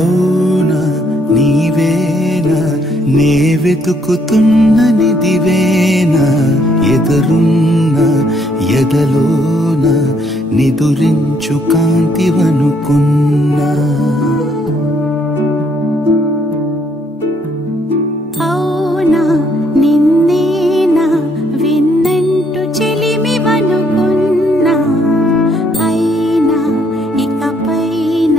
అవునా నీవేనా నే వెతుకుతున్న నిదివేనా ఎదురున్న ఎదలోన నిదురించు కాంతివనుకున్నా అవునా నిన్నేనా విన్నంటూ చెలిమివనుకున్నా అయినా ఇకపైన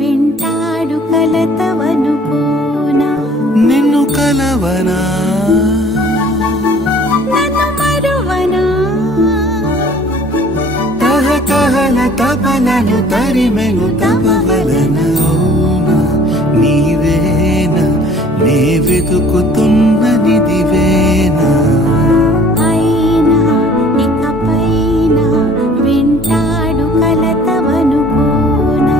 వింటాడు కలతవనుకోనా నిన్ను కలవనా నన్ను మరువనా తహతహల తపలను తరిమెను తపవలన అవునా నీవేనా నే వెతుకుతున్న నిదివేనా అయినా ఇకపైన వింటాడు కలతవనుకోనా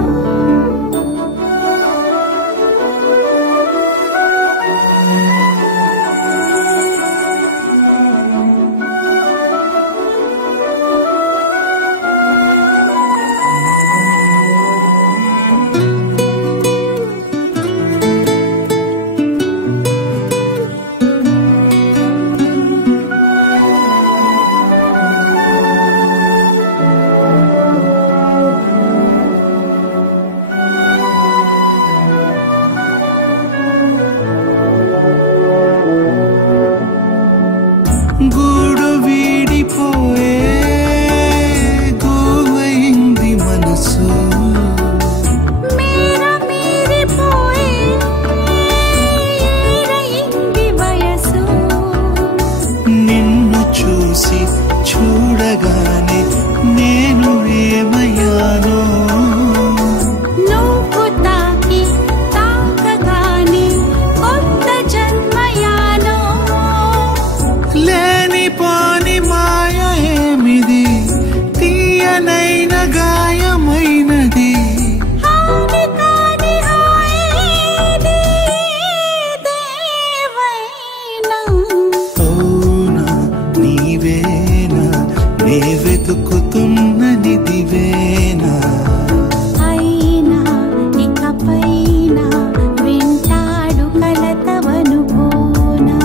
గూడు వీడిపోయే గోవైంది మనసు మేర మీరిపోయే ఏరయింది వయసు నిన్ను చూసి చూడగానే నేను ఏమయ్యానో నువ్వు తాకి తాకగానే కొత్త జన్మయానో లేనిపోని మాయ ఏమిది తీయనైన గాయమైనది హాని కాని హాయేది దేవైనా అవునా నీవేనా నే వెతుకుతున్న నిదివేనా అయినా ఇకపైన వింటాడు కలతవనుకోనా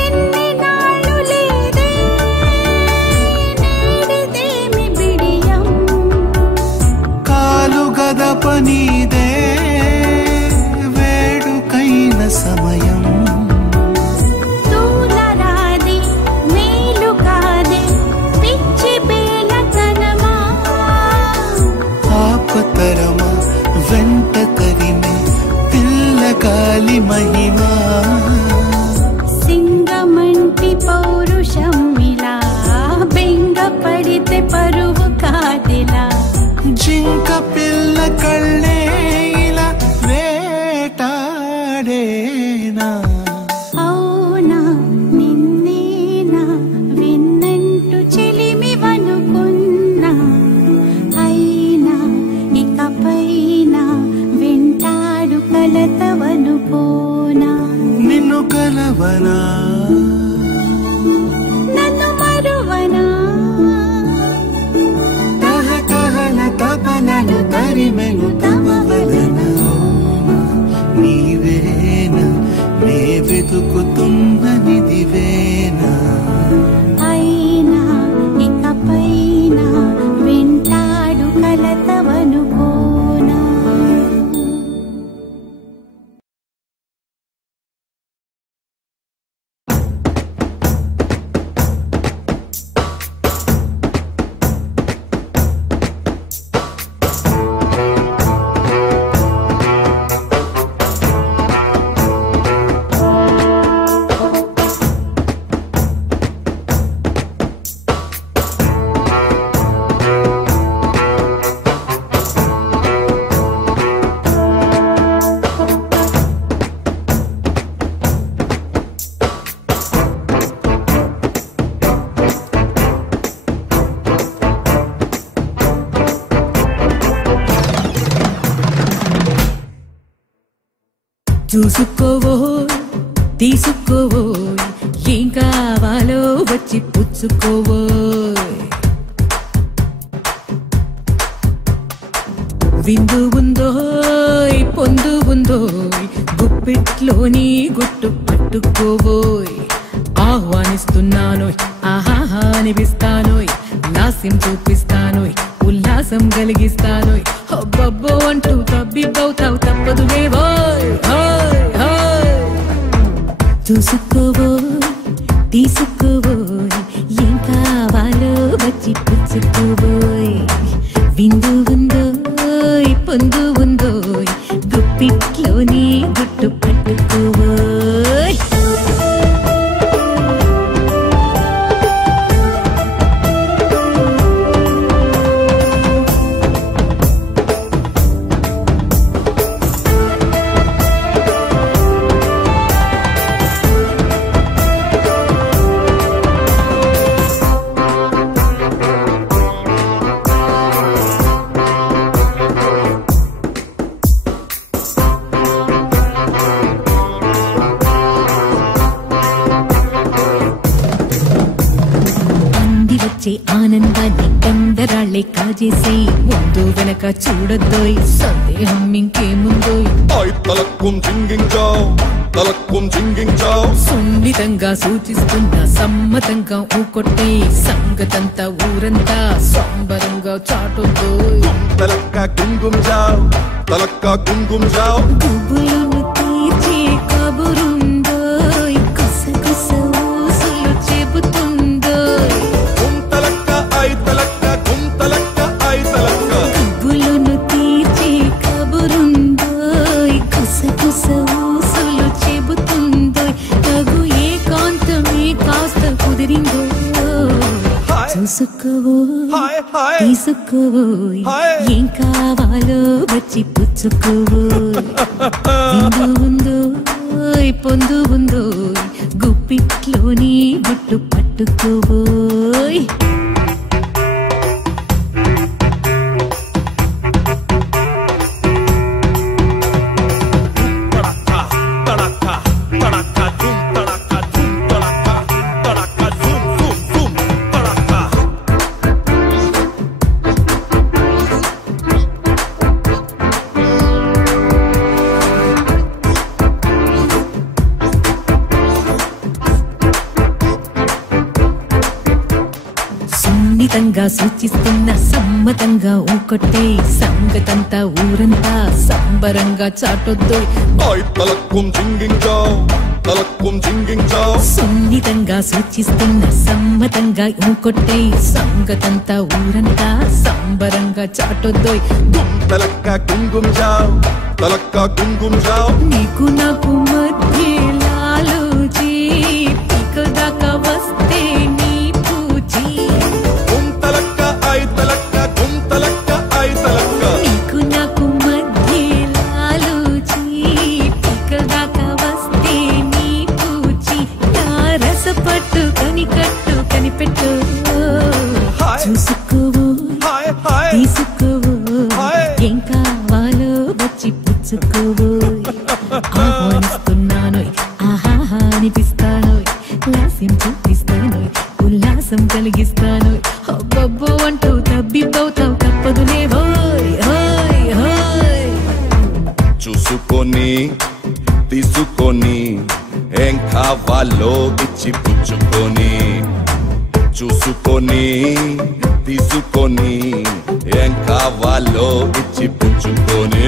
ఎన్ని నాళ్ళు లేదే నేడిదేమి బిడియం కాలు గదప నీదే వేడుకైన సమయం తూలరాది మేలు కాదే పిచ్చి బేలతనమా ఆపతరమా వెంట తరిమే పిల్లగాలి మహిమా సింగమంటి పౌరుషం ఇలా బెంగ పడితే పరువు కాదిలా జింక పిల్ల కళ్ళే ఇలా వేటాడేనా అవునా నిన్నేనా విన్నంటూ చెలిమివనుకున్నా అయినా ఇకపైన వింటాడు కలతవనుకోనా నిన్ను కలవనా నన్ను మరువనా తహతహల తపలను తరిమెను చూసుకోవోయ్ తీసుకోవోయ్ ఏం కావాలో వచ్చి పుచ్చుకోవోయ్ విందు ఉందోయ్ పొందు ఉందోయ్ గుప్పిట్లోని గుట్టు పట్టుకోవోయ్ ఆహ్వానిస్తున్నానోయ్ ఆహాహా అనిపిస్తానోయ్ లాస్యం చూపిస్తానోయ్ ఉల్లాసం కలిగిస్తానోయ్ అబ్బబ్బో అంటూ తబ్బిబ్బవుతావు తప్పదులేవోయ్ హాయ్ హాయ్ చూసుకోవోయ్ తీసుకోవోయ్ ఏం కావాలో వచ్చి పుచ్చుకోవోయ్ విందు ఉందోయ్ పొందు ఉందోయ్ గుప్పిట్లోని గుట్టు పట్టుకోవోయ్ ఆనందాన్ని కందరాళ్లే కాజేసి ముందు వెనక చూడద్దోయ్ సందేహం ఇంకేముందోయ్ సున్నితంగా సూచిస్తున్న సమ్మతంగా ఊకొట్టే సంగతంతా ఊరంతా సంబరంగా చాటుద్దోయ్ గుబులను తీర్చే కబురుందోయ్ గుసగుస ఊసులు చెబుతుందోయ్ గుబులను తీర్చే కబురుందోయ్ గుసగుస ఊసులు చెబుతుందోయ్ తగు ఏకాంతమే కాస్త కుదిరిందోయ్ చూసుకోవోయ్ తీసుకోవోయ్ ఏం కావాలో వచ్చి పుచ్చుకోవోయ్ విందు ఉందోయ్ పొందు ఉందోయ్ గుప్పిట్లోని గుట్టు పట్టుకోవోయ్ సున్నితంగా సూచిస్తున్న సమ్మతంగా ఊకొట్టే సంగతంతా ఊరంతా సంబరంగా చాటొద్దోయ్ సున్నితంగా సూచిస్తున్న సమ్మతంగా ఊకొట్టే సంగతంతా ఊరంతా సంబరంగా చాటొద్దోయ్ నీకు నాకు మధ్యలాలో దాకా వస్తే నీ పూజీ నీకు నాకు మధ్యలాలో దాకా వస్తే నీ పూజీ నా రసపట్టు కనికట్టు కనిపెట్టు చూసుకోవోయ్ తీసుకోవోయ్ ఏం కావాలో వచ్చి పుచ్చుకోవోయ్ ఆహ్వానిస్తున్నానోయ్ ఆహాహా అనిపిస్తానోయ్ లాస్యం చూపిస్తానోయ్ ఉల్లాసం కలిగిస్తానోయ్ అబ్బబ్బో అంటూ తబ్బిబ్బవుతావు తప్పదులేవోయ్ హాయ్ హాయ్ చూసుకొని తీసుకొని ఏం కావాలో ఇచ్చి పుచ్చుకొని చూసుకొని తీసుకొని ఏం కావాలో ఇచ్చి పుచ్చుకొని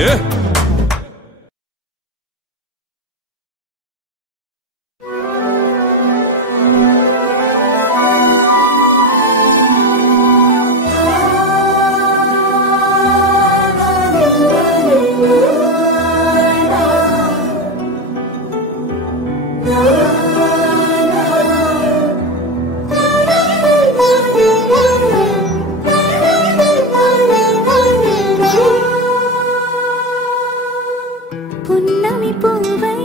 పున్నమి పువ్వై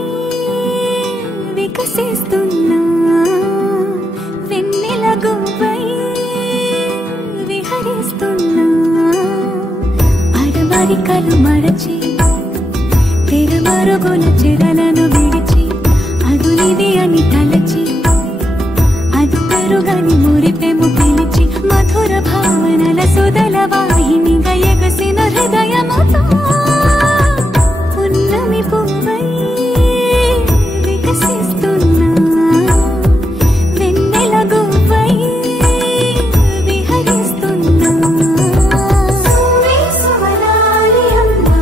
వికసిస్తున్నా వెన్నెల గువ్వై విహరిస్తున్నా అడవారికలు మరచి తెర తిరుమరుగుల చెరలను విడిచి అదునిది అని తలచి అది పెరుగని మురిపెము పిలిచి మధుర భావనల సుదల వాహినిగా ఎగసిన హృదయముతో పున్నమి పువ్వై వికసిస్తున్నా వెన్నెల గువ్వై విహరిస్తున్నా సువి సువలాలి అమ్మా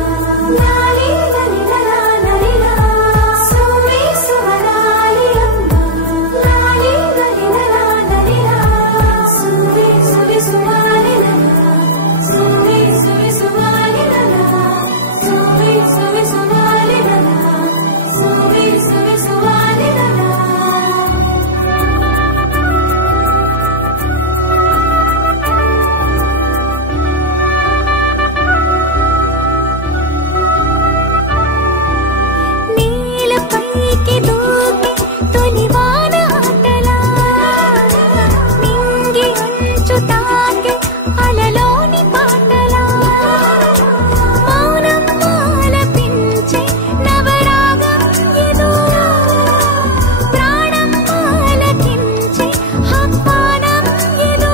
లాలి లలిలా లలిలా సువి సువలాలి అమ్మా లాలి లలిలా లలిలా సువి సువి సువాలి లలా సువి సువి సువాలి లలా సువి సువి సువాలి లలా సువి సువి సువాలి లలా నీలపైకి దూకి తొలివాన ఆటలా నింగి అంచు తాకి అలలోని పాటలా మౌనం ఆలపించే నవరాగం ఏదో ప్రాణం ఆలకించే ఆహ్వానం ఏదో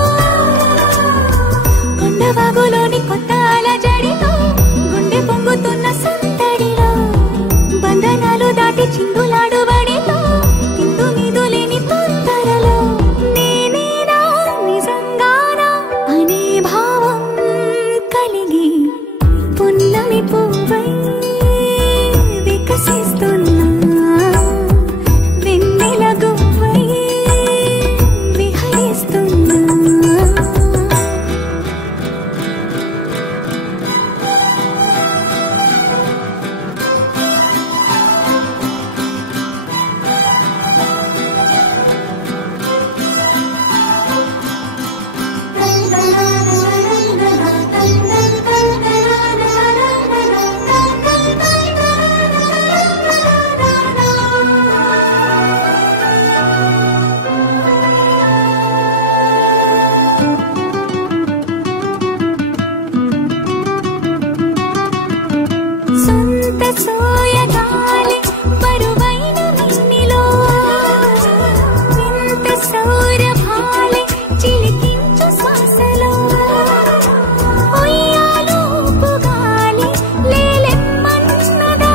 కొండవాగులోని కొత్త అలజడిలో గుండె పొంగుతున్న సందడిలో బంధనాలు దాటి చిందులాడు బడిలో ఇందు మీదు లేని తొందరలో నేనేనా నిజంగానా అనే భావం కలిగి పున్నమి పువ్వై వికసిస్తున్నా వెన్నెల గువ్వై విహరిస్తున్నా సొంత సోయగాలి బరువైన వెన్నెలో వింత సౌరభాలి చిలికించు శ్వాసలో ఉయ్యాలూపు గాలి లేలెమ్మన్నదా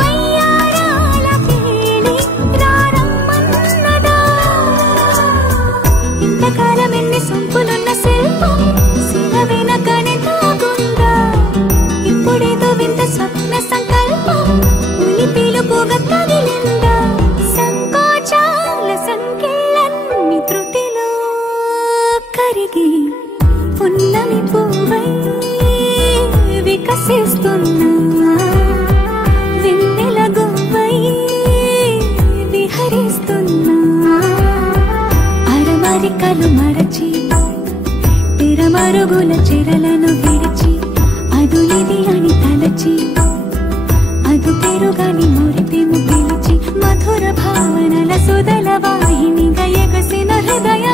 వయ్యారాల కేళి రారమ్మన్నదా ఇంతకాలం ఎన్ని సొంపులున్న శిల్పం శిల వెనకనే తాగుందా ఇప్పుడేదో వింత స్వప్న సంకల్పం ఉలి పిలుపుగా తగిలిందా సంకోచాల సంఖ్యలన్నీ త్రుటిలో కరిగి పున్నమి పువ్వై వికసిస్తున్నా వెన్నెల గువ్వై విహరిస్తున్నా అరమరికలు మరచి తిరమరుగుల చెరలను విడిచి అదునిది అని తలచి అది పెరుగని మురిపెము పిలిచి మధుర భావనల సుదల వాహినిగా ఎగసిన హృదయ